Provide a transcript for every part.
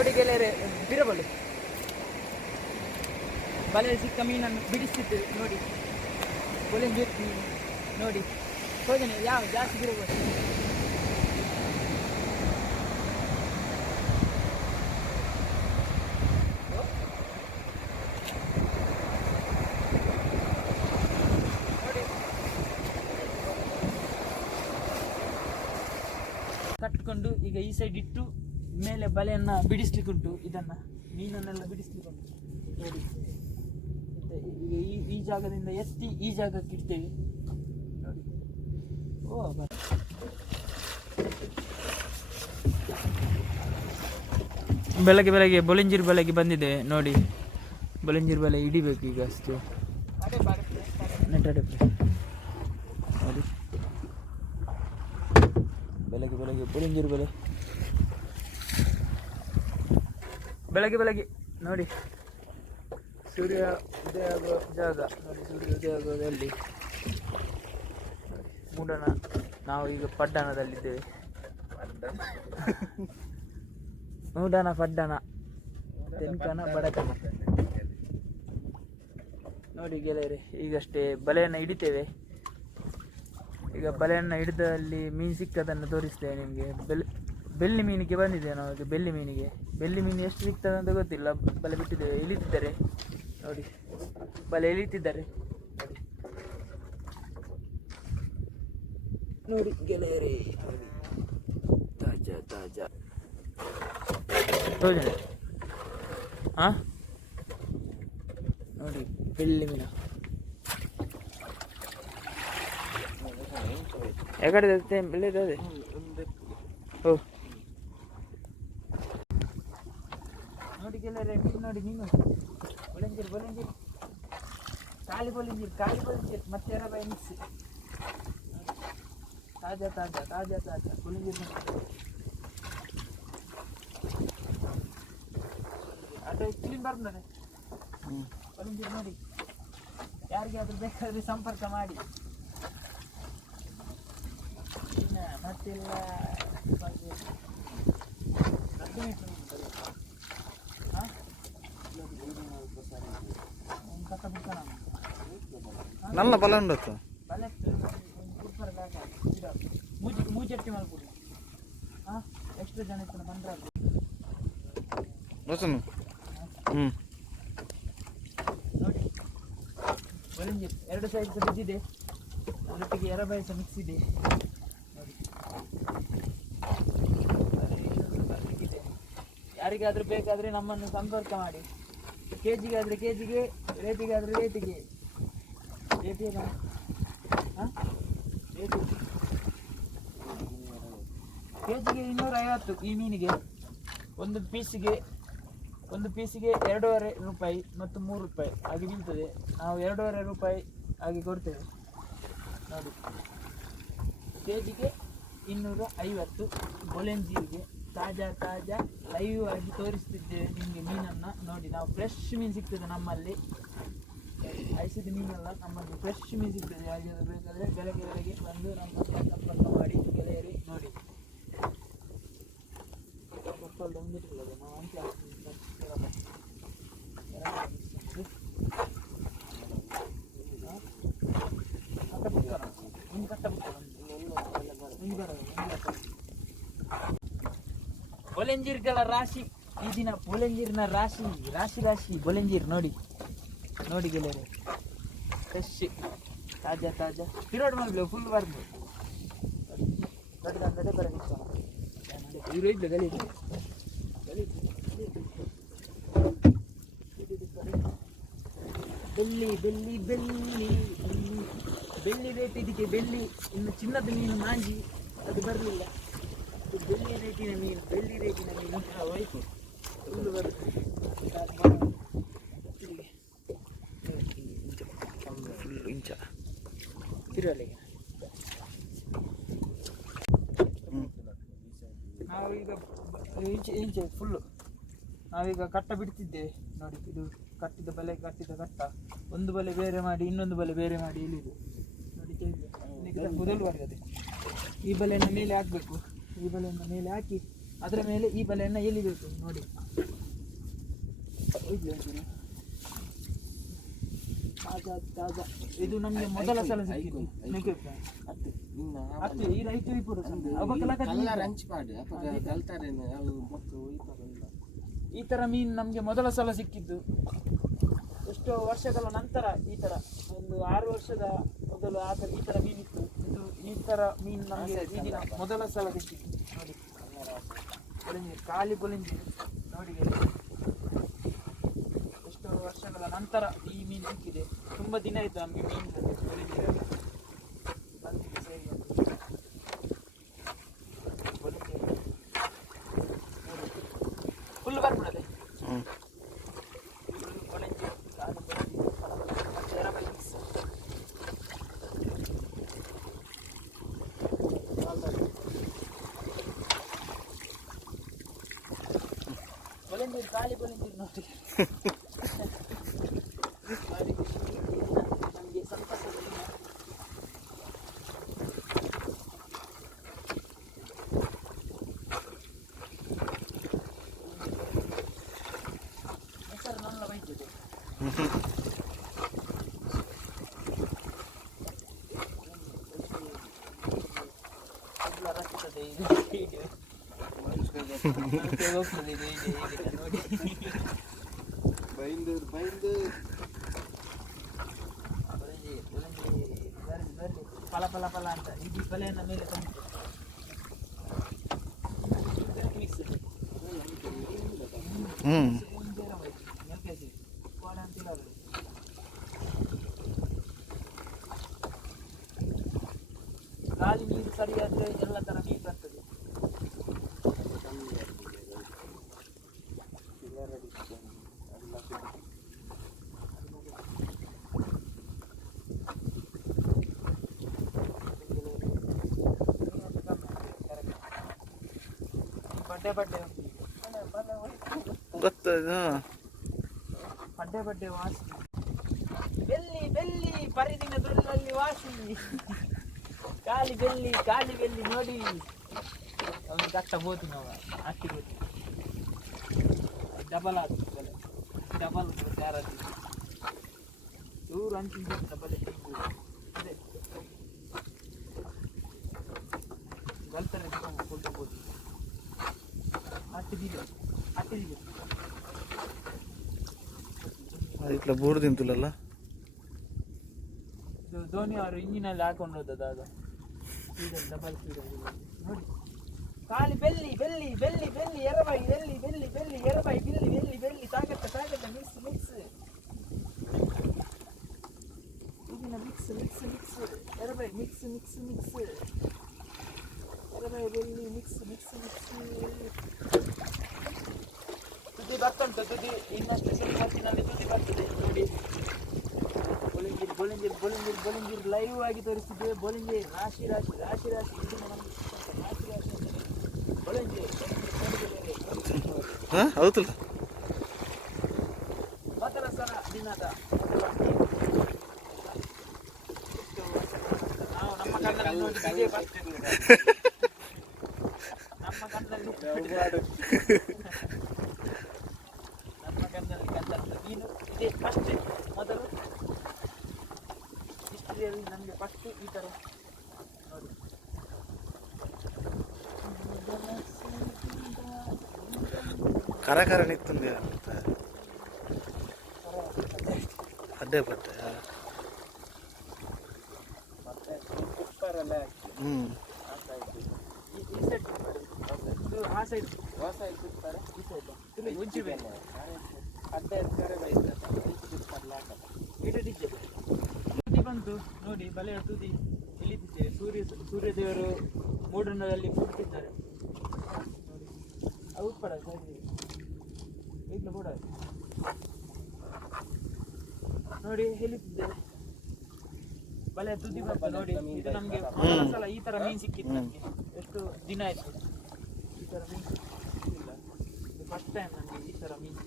ನೋಡಿ ಗೆಳೆಯರೆ, ಬಿರಬಲು ಬಲೆ ಸಿಕ್ಕ ಮೀನನ್ನು ಬಿಡಿಸ್ತಿದ್ದೇವೆ ನೋಡಿ. ಕೊಲೆಂಜೀರ್ ಮೀನು ನೋಡಿ, ಹೋದನೆ ಯಾವ ಜಾಸ್ತಿ ಬಿರಬಹುದು. ಕಟ್ಕೊಂಡು ಈಗ ಈ ಸೈಡ್ ಇಟ್ಟು ಮೇಲೆ ಬಲೆಯನ್ನು ಬಿಡಿಸ್ಲಿಕ್ಕುಂಟು. ಇದನ್ನು ಮೀನನ್ನೆಲ್ಲ ಬಿಡಿಸ್ಲಿಕ್ಕುಂಟು ನೋಡಿ. ಈಗ ಈ ಜಾಗದಿಂದ ಎತ್ತಿ ಈ ಜಾಗಕ್ಕೆ ಇಡ್ತೇವೆ ನೋಡಿ. ಬೆಳಗ್ಗೆ ಬೆಳಗ್ಗೆ ಬೊಲೆಂಜೀರ್ ಬಲೆಗೆ ಬಂದಿದೆ ನೋಡಿ. ಬೊಲೆಂಜೀರ್ ಬಲೆ ಹಿಡಿಬೇಕು ಈಗ ಅಷ್ಟು ನೆಟ್ಟಡೆ ನೋಡಿ. ಬೆಳಗ್ಗೆ ಬೆಳಗ್ಗೆ ಬೊಲೆಂಜೀರ್ ಬಲೆ ಬೆಳಗ್ಗೆ ಬೆಳಗ್ಗೆ ನೋಡಿ. ಸೂರ್ಯ ಉದಯ ಆಗೋ ಜಾಗ ನೋಡಿ. ಸೂರ್ಯ ಉದಯ ಆಗೋದಲ್ಲಿ ಮೂಡಣ. ನಾವು ಈಗ ಪಡ್ಡಣದಲ್ಲಿದ್ದೇವೆ. ಮೂಡಣ, ಪಡ್ಡಣ, ತೆನ್ಕನ, ಬಡಕನ ನೋಡಿ ಗೆಳೆಯರೆ. ಈಗಷ್ಟೇ ಬಲೆಯನ್ನು ಹಿಡಿತೇವೆ. ಈಗ ಬಲೆಯನ್ನು ಹಿಡಿದಲ್ಲಿ ಮೀನು ಸಿಕ್ಕದನ್ನು ತೋರಿಸ್ತೇವೆ ನಿಮಗೆ. ಬೆಳ್ಳಿ ಮೀನಿಗೆ ಬಂದಿದೆ ನಾವು. ಬೆಳ್ಳಿ ಮೀನಿಗೆ ಬೆಳ್ಳಿ ಮೀನು ಎಷ್ಟು ಸಿಗ್ತದೆ ಅಂತ ಗೊತ್ತಿಲ್ಲ. ಬಲೆ ಬಿಟ್ಟಿದ್ದೇವೆ, ಇಳಿತಿದ್ದಾರೆ ನೋಡಿ. ಬಲೆ ಇಳಿತಿದ್ದಾರೆ ನೋಡಿ ಗೆಳೆಯರೇ. ತಾಜಾ ತಾಜಾ ಹಾಂ ನೋಡಿ ಬೆಳ್ಳಿ ಮೀನು. ಯಾಕಡೆ ಬೆಳ್ಳಿದೆ ಓ ನೋಡಿ ಗೆಳೆಯರೆ. ಮೀನು ನೋಡಿ, ಮೀನು ಬೊಲೆಂಜೀರ್ ಕಾಲಿ ಬೊಲೆಂಜೀರ್ ಮತ್ತೆ ಎರಬಾಯಿ ಮಿಕ್ಸಿ. ತಾಜಾ ತಾಜಾ ತಾಜಾ ತಾಜಾ ಬೊಲೆಂಜೀರ್ ಅದು ಕ್ಲೀನ್ ಬರ್ತದೆ ಬೊಲೆಂಜೀರ್ ನೋಡಿ. ಯಾರಿಗಾದ್ರೂ ಬೇಕಾದ್ರೆ ಸಂಪರ್ಕ ಮಾಡಿ. ಮತ್ತೆಲ್ಲ నల్ల బల ఉండొచ్చు. ಮೂಜೆಟ್ಟಿ ಮಾಡ್ಬೋದು. ಎಷ್ಟು ಜನ ಇತ್ತು ಬಂದ್ರೆ ನೋಡಿ. ಬೊಲೆಂಜೀರ್ ಎರಡು ಸೈಡ್ ಬಿದ್ದಿದೆ. ಅದರೊಟ್ಟಿಗೆ ಎರಬಾಯಿ ಸಹ ಮಿಕ್ಸ್ ಇದೆ ನೋಡಿ. ಯಾರಿಗಾದ್ರೂ ಬೇಕಾದರೆ ನಮ್ಮನ್ನು ಸಂಪರ್ಕ ಮಾಡಿ. ಕೆಜಿಗೆ ಆದರೆ ಕೆಜಿಗೆ, ರೇಟಿಗೆ ಆದರೆ ರೇಟಿಗೆ. ರೇಟಿಗೆ ಕೆಜಿಗೆ 250 ಈ ಮೀನಿಗೆ. ಒಂದು ಪೀಸಿಗೆ 2.5 ರೂಪಾಯಿ ಮತ್ತು 3 ರೂಪಾಯಿ ಹಾಗೆ ಬೀಳ್ತದೆ. ನಾವು 2.5 ರೂಪಾಯಿ ಹಾಗೆ ಕೊಡ್ತೇವೆ ನೋಡಿ. ಕೆಜಿಗೆ 250 ಬೊಲೆಂಜೀರಿಗೆ. ತಾಜಾ ತಾಜಾ ಲೈವ್ ಆಗಿ ತೋರಿಸ್ತಿದ್ದೇವೆ ನಿಮಗೆ ಮೀನನ್ನು ನೋಡಿ. ನಾವು ಫ್ರೆಶ್ ಮೀನು ಸಿಗ್ತದೆ ನಮ್ಮಲ್ಲಿ. ಐಸಿದ ಮೀನೆಲ್ಲ ನಮ್ಮಲ್ಲಿ ಫ್ರೆಶ್ ಮೀನು ಸಿಗ್ತದೆ. ಹಾಗಾದ್ರೆ ಬೇಕಾದರೆ ಬೆಳಗ್ಗೆ ಬೆಳಗ್ಗೆ ಬಂದು ನಮ್ಮನ್ನು ಸಂಪರ್ಕ ಮಾಡಿ ಗೆಳೆಯರಿ ನೋಡಿ. ಬಂದಿಟ್ಟಿಲ್ಲ ನಾವು ಬೊಲೆಂಜೀರ್ಗಳ ರಾಶಿ ಈ ದಿನ. ಬೊಲೆಂಜೀರ್ನ ರಾಶಿ ರಾಶಿ ರಾಶಿ ಬೊಲೆಂಜೀರ್ ನೋಡಿ. ನೋಡಿ ಗೆಳೆಯರೆ, ಫ್ರೆಶ್ ತಾಜಾ ತಾಜಾ. ಪಿರೋಡ್ ಮಾಡಲಿ ಫುಲ್ ಬರ್ದು ದೊಡ್ಡ ಬರ ಇವರು ಇದ್ದ ಗಲೀಜು ಬೆಳ್ಳಿ ಬೆಳ್ಳಿ ಬೆಳ್ಳಿ ಬೆಳ್ಳಿ ರೇಟ್ ಇದಕ್ಕೆ. ಬೆಳ್ಳಿ ಇನ್ನು ಚಿನ್ನದ ಮೀನು ಮಾಂಜಿ ಅದು ಬರಲಿಲ್ಲ. ಬೆಳ್ಳಿ ರೇಟಿನ ಮೀನು, ಬೆಳ್ಳಿ ರೇಟಿನ ಮೀನು ಹೋಯ್ತು ಫುಲ್ಲು ಬರುತ್ತೆ. ಫುಲ್ಲು ಇಂಚ ತಿರುವಲ್ಲಿಗೆ. ನಾವೀಗ ಇಂಚ ಫುಲ್ಲು ನಾವೀಗ ಕಟ್ಟ ಬಿಡ್ತಿದ್ದೇವೆ ನೋಡಿ. ಇದು ಕಟ್ಟಿದ ಬಲೆ, ಕಟ್ಟಿದ ಕಟ್ಟ. ಒಂದು ಬಲೆ ಬೇರೆ ಮಾಡಿ ಇನ್ನೊಂದು ಬಲೆ ಬೇರೆ ಮಾಡಿ ಇಲ್ಲಿದೆ ನೋಡಿ. ಮೊದಲು ಬರ್ತದೆ. ಈ ಬಲೆಯನ್ನು ಮೇಲೆ ಹಾಕಬೇಕು. ಈ ಬಲೆಯನ್ನು ಮೇಲೆ ಹಾಕಿ ಅದರ ಮೇಲೆ ಈ ಬಲೆಯನ್ನು ಎಳಿಬೇಕು ನೋಡಿ. ತಾಜಾ ತಾಜಾ. ಇದು ನಮಗೆ ಮೊದಲ ಸಲ ಸಿಕ್ಕಿದ್ದು ಮೇಕೆ ಅತ್ತೆ ಈ ರೈತ ಈ ತರ ಮೀನು ನಮಗೆ ಮೊದಲ ಸಲ ಸಿಕ್ಕಿದ್ದು. ಎಷ್ಟೋ ವರ್ಷಗಳ ನಂತರ ಈ ತರ ಒಂದು 6 ವರ್ಷದ ಮೊದಲು ಈ ತರ ಮೀನಿತ್ತು. ಇದು ಈ ತರ ಮೀನು ನಮಗೆ ಈ ದಿನ ಮೊದಲ ಸಲ ಸಿಕ್ಕಿತ್ತು. ನೋಡಿ ಬೊಳಂಜೀರು, ಖಾಲಿ ಬೊಳಂಜೀರು ನೋಡಿ. ಎಷ್ಟೋ ವರ್ಷಗಳ ನಂತರ ಈ ಮೀನು ಸಿಕ್ಕಿದೆ. ತುಂಬಾ ದಿನ ಆಯ್ತು ನಮಗೆ ಮೀನು ಬೊಳಂಜೀರು ಬಂದಿದೆ ಸೇರಿ. ಫುಲ್ ಬರ್ಬಿಡದೆ ಬೊಳಂಜೀರು, ಖಾಲಿ ಬೊಳಂಜೀರು ನೋಡಿ. ನಮಗೆ ಸಂತಸದ ದಿನ. ಹೆಸರು ನನ್ನ ಬೈತಿದೆ. ರಚಿಸದೆ ಇದು ವಿಡಿಯೋ ಹೋಗ್ತದೆ ಇದು ಈಗ ನೋಡಿ. ಬೈಂದು ಬರ್ಲಿ ಫಲ ಫಲ ಫಲ ಅಂತ ಈ ಬಲೆಯನ್ನ ಮೇಲೆ ತಂದು ಗಾಳಿ ನೀರು ಸರಿಯಾದ್ರೆ ಎಲ್ಲ ತರ ನೀರು ಬರ್ತದೆ. ಬಡ್ಡೆ ಬಡ್ಡೆ ವಾಸಿ ಬೆಲ್ಲಿ ಪರಿದಿನ ದುಲ್ಲಲ್ಲಿ ವಾಸಿ. ಖಾಲಿ ಬೆಲ್ಲಿ ನೋಡಿ. ಒಂದು ಕಟ್ಟ ಹೋತು ನಾವು ಅಕ್ಕಿ ಹೋತು ಡಬಲ್ ಆಯ್ತು ಬಲೆ. ಡಬಲ್ ಯಾರಾದ್ರು ಇವ್ರು ಅಂತಿದ್ದ ಬಲೆ ಅದೇ ಗಲ್ತಾರೆ ಕೊಡ್ಬೋದು. ಇట్లా ಬೋರ್ ತಿಂತುಲಲ್ಲ ಧೋನಿ ಅವರು ಇಂಜಿನಲ್ಲಿ ಹಾಕೊಂಡು ಹೋದದ್ದು ಅದು ಡಬಲ್ ಸ್ಪೀಡ್ ನೋಡಿ. ಖಾಲಿ ಬೆಲ್ಲಿ ಎರಬೈ ಬೆಲ್ಲಿ ಎರಬೈ ಬೆಲ್ಲಿ ತಾಗತ್ತ ಮಿಕ್ಸ್ ಈಗಿನ ಮಿಕ್ಸ್ ಎರಬೈ ಮಿಕ್ಸ್ ಎರಬೈ ಬೆಲ್ಲಿ ಮಿಕ್ಸ್ ತುದಿ ಬರ್ತುಂಟು. ತುದಿ ಇನ್ನಷ್ಟು ಹೊತ್ತಿನಲ್ಲಿ ತುದಿ ಬರ್ತದೆ ನೋಡಿ. ಬೊಳಂಜೀರು ಲೈವ್ ಆಗಿ ತೋರಿಸ್ತಿದ್ದೇವೆ. ಬೊಳಂಜೀರು ರಾಶಿ ಹೌದು ಮೊದಲ ಸಲ ದಿನದ ನಾವು ನಮ್ಮ ಕಣ್ಣಲ್ಲಿ ನೋಡಿ ನಮ್ಮ ಕಣ್ಣಲ್ಲಿ ಮೀನು ಇದೇ ಫಸ್ಟ್ ಮೊದಲು ಹಿಸ್ಟ್ರಿಯಲ್ಲಿ ನಮಗೆ ಫಸ್ಟ್ ಈ ಥರ ನೋಡಿ. ಕರ ನಿಂತು ಅಡ್ಡೆ ಬಟ್ಟೆ ಮತ್ತೆ ಕುಕ್ಕರೆಲ್ಲ ಆ ಸೈಡ್ ಕುಕ್ತಾರೆ, ಈ ಸೈಡ್ ಉಜ್ಜಿ ಬೇನೆ ಅಡ್ಡ ಎತ್ತಾರೆ ತುದಿ ಬಂತು ನೋಡಿ. ಬಲೆಯ ತುದಿ ಇಳಿದಿದ್ದೇವೆ. ಸೂರ್ಯದೇವರು ಮೂಡಣದಲ್ಲಿ ಕೂಡ್ತಿದ್ದಾರೆ ನೋಡಿ. ಅದು ಪಡ ಕೂಡ ನೋಡಿ ಹೇಳಿದ್ದೇವೆ. ಬಲೆಯ ತುದಿ ಬಂತು ನೋಡಿ. ಇದು ನಮಗೆ ಸಲ ಈ ತರ ಮೀನು ಸಿಕ್ಕಿತ್ತು. ನಮಗೆ ಎಷ್ಟು ದಿನ ಆಯ್ತು ಈ ತರ ಮೀನು ಸಿಕ್ಕಿಲ್ಲ. ಫಸ್ಟ್ ಟೈಮ್ ನಮಗೆ ಈ ತರ ಮೀನು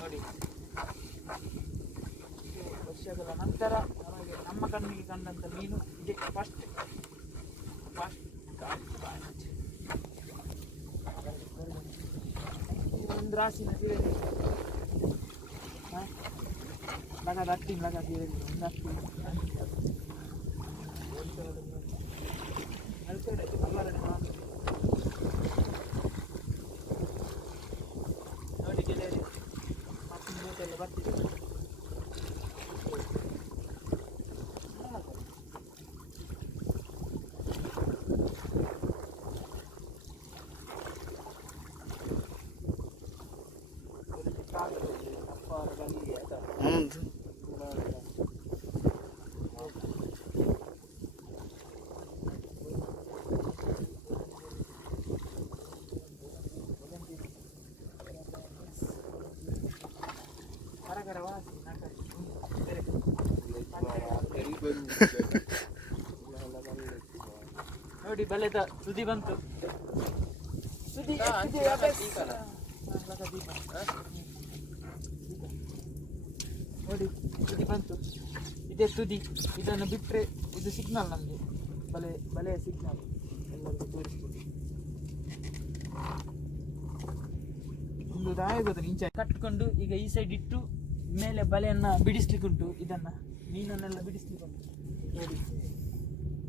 ನೋಡಿ. ವರ್ಷಗಳ ನಂತರ ನಮಗೆ ನಮ್ಮ ಕಣ್ಣಿಗೆ ಕಂಡಂತ ಮೀನು ಇದೆ. ಫಸ್ಟ್ ಒಂದು ರಾಸಿನ ಲಗದ ಹತ್ತೀನಿ ಲಗದ ಹೇಳಿ ಒಂದು ನೋಡಿ ಗೆಳೆಯರಿ ಮತ್ತಿನ ಬೋಟೆಲ್ಲ ಬರ್ತಿದೆ. ಹೌದು. ನೋಡಿ ಬಲೆದ ಸುದಿ ಬಂತು. ಸುದಿ ನೋಡಿ ತುದಿ ಬಂತು. ಇದೇ ತುದಿ. ಇದನ್ನು ಬಿಟ್ಟರೆ ಇದು ಸಿಗ್ನಲ್ ನಮಗೆ, ಬಲೆಯ ಸಿಗ್ನಲ್ ಎಲ್ಲರಿಗೂ ತೋರಿಸ್ಬೋದು. ಒಂದು ದಾಯಗೋದು ಇಂಚ ಕಟ್ಕೊಂಡು ಈಗ ಈ ಸೈಡ್ ಇಟ್ಟು ಮೇಲೆ ಬಲೆಯನ್ನು ಬಿಡಿಸ್ಲಿಕ್ಕುಂಟು. ಇದನ್ನು ಮೀನನ್ನೆಲ್ಲ ಬಿಡಿಸ್ಲಿಕ್ಕುಂಟು ನೋಡಿ.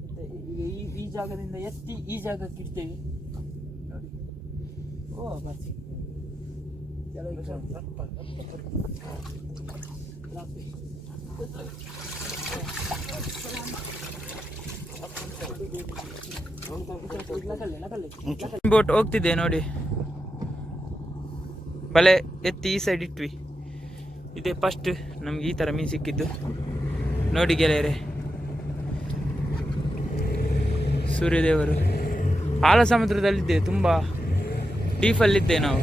ಮತ್ತೆ ಈಗ ಈ ಜಾಗದಿಂದ ಎತ್ತಿ ಈ ಜಾಗಕ್ಕೆ ಇಡ್ತೇವೆ ನೋಡಿ. ಓ ಬರ್ಸಿ ಬೋಟ್ ಹೋಗ್ತಿದೆ ನೋಡಿ. ಬಲೆ ಎತ್ತಿ ಈ ಸೈಡ್ ಇಟ್ವಿ. ಇದೇ ಫಸ್ಟ್ ನಮ್ಗೆ ಈ ಥರ ಮೀನು ಸಿಕ್ಕಿದ್ದು ನೋಡಿ ಗೆಳೆಯರೆ. ಸೂರ್ಯದೇವರು ಆಳ ಸಮುದ್ರದಲ್ಲಿದ್ದೆ, ತುಂಬ ಡೀಫಲ್ಲಿದ್ದೆ ನಾವು.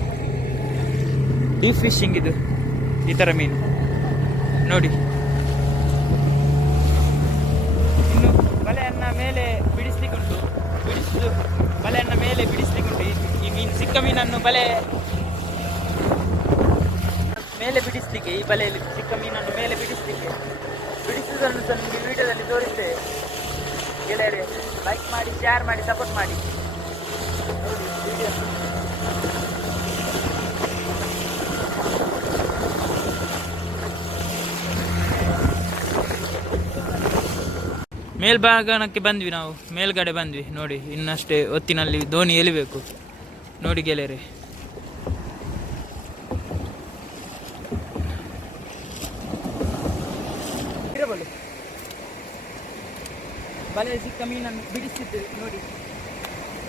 ಡೀಪ್ ಫಿಶಿಂಗ್ ಇದು ಈ ಥರ ಮೀನು ನೋಡಿ. ಇನ್ನು ಬಲೆಯನ್ನು ಮೇಲೆ ಬಿಡಿಸ್ಲಿಕ್ಕುಂಟು. ಬಲೆಯನ್ನು ಮೇಲೆ ಬಿಡಿಸ್ಲಿಕ್ಕುಂಟು. ಈ ಮೀನು ಸಿಕ್ಕ ಮೀನನ್ನು ಬಲೆ ಮೇಲೆ ಬಿಡಿಸ್ಲಿಕ್ಕೆ, ಈ ಬಲೆಯಲ್ಲಿ ಸಿಕ್ಕ ಮೀನನ್ನು ಮೇಲೆ ಬಿಡಿಸ್ಲಿಕ್ಕೆ, ಬಿಡಿಸುವುದನ್ನು ಸಹ ನಿಮಗೆ ವಿಡಿಯೋದಲ್ಲಿ ತೋರಿಸ್ತೇವೆ ಗೆಳೆಯರೆ. ಲೈಕ್ ಮಾಡಿ, ಶೇರ್ ಮಾಡಿ, ಸಪೋರ್ಟ್ ಮಾಡಿ ನೋಡಿ ವಿಡಿಯೋ. ಮೇಲ್ಭಾಗಕ್ಕೆ ಬಂದ್ವಿ ನಾವು, ಮೇಲ್ಗಡೆ ಬಂದ್ವಿ ನೋಡಿ. ಇನ್ನಷ್ಟೇ ಹೊತ್ತಿನಲ್ಲಿ ದೋಣಿ ಎಲಿಬೇಕು ನೋಡಿ ಗೆಳೆಯರೆ. ಬಲೆ ಸಿಕ್ಕ ಮೀನನ್ನು ಬಿಡಿಸ್ತಿದ್ದೇವೆ ನೋಡಿ.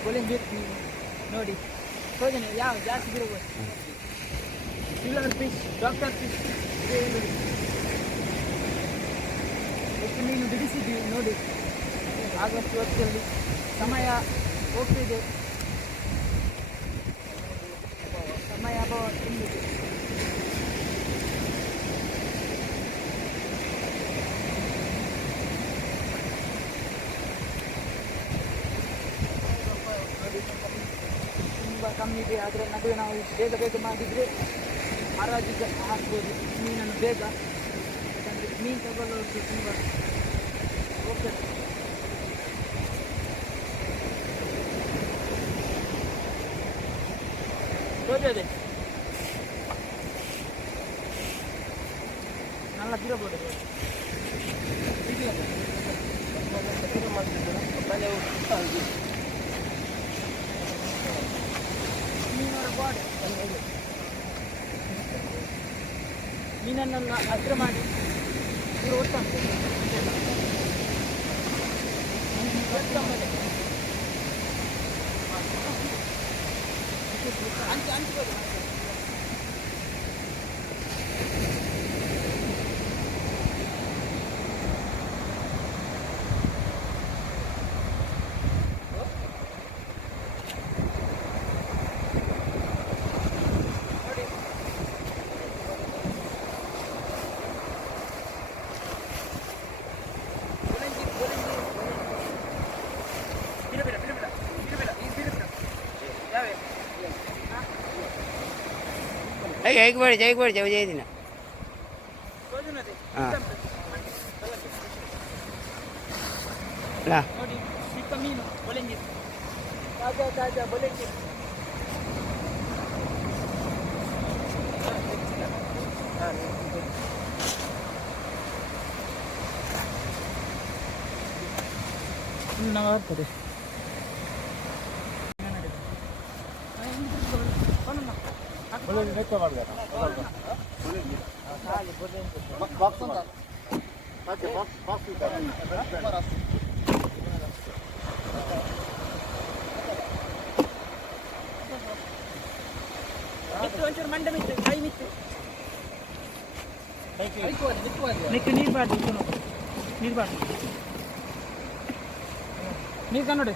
ಒಲೆಂಜಿ ನೋಡಿ. ಸೋಜನೆ ಯಾವ ಜಾಸ್ತಿ ಬಿಡಬಹುದು. ಸಿಲ್ವರ್ ಫಿಶ್, ಡಾಕ್ಟರ್ ಫಿಶ್ ಎಷ್ಟು ಮೀನು ಬಿಡಿಸಿದ್ವಿ ನೋಡಿ. ಆದಷ್ಟು ಹೊತ್ತಲ್ಲಿ ಸಮಯ ಹೋಗ್ತಿದೆ, ಸಮಯ ಅಭಾವ ತುಂಬಿದೆ. ತುಂಬ ಕಮ್ಮಿ ಇದೆ. ಅದರ ನಡುವೆ ನಾವು ಬೇಗ ಮಾಡಿದರೆ ಹರಾಜಿಗೆ ಹಾಕ್ಬೋದು ಮೀನನ್ನು ಬೇಗ. ಯಾಕಂದರೆ ಮೀನು ತಗೊಳ್ಳೋದು ತುಂಬ ಹೋಗ್ತದೆ. ಹೋಗಿದೆ ನಲ್ಲ ತಿರಬಹುದು ಬಲೆ ಮೀನವರ ಬಾಡಿ ಮೀನನ್ನೆಲ್ಲ ಹತ್ತಿರ ಮಾಡಿ ಇವರು ಒಟ್ಟಂತೆ ಹಂಚ್ಬೋದು. ಜೈಗ್ಬೇಡಿ ಜೈ ದಿನ ನೋಡಿ ಚಿಕ್ಕ ಮೀನು ಬೊಲೆಂಜಿ, ತಾಜಾ ತಾಜಾ ಬೊಲೆಂಜಿ. ನಾವು ಆಗ್ತದೆ ಒಂಚೂರು ಮಂಡೆ ಮಿತ್ತು ಕೈ ಮಿತ್ತು ನೆಕ್ಕು ನೀರು ಬಾರ್ದು ನೀರು ಬಾರ್ದು ನೀರು ಕನ್ನಡಿ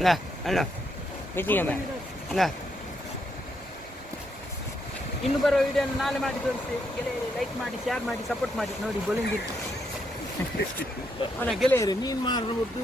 ನಾ ಅಣ್ಣ ಮಿತಿಗೆ ನಾ ಇನ್ನು ಬರೋ ವಿಡಿಯೋನ ನಾಳೆ ಮಾಡಿ ತೋರಿಸಿ ಗೆಳೆಯರಿ ಲೈಕ್ ಮಾಡಿ ಶೇರ್ ಮಾಡಿ ಸಪೋರ್ಟ್ ಮಾಡಿ ನೋಡಿ ಗೋಲಿಂಗ್ ಗೆಳೆಯರು ನೀನು ಮಾಡ್ಬೋದು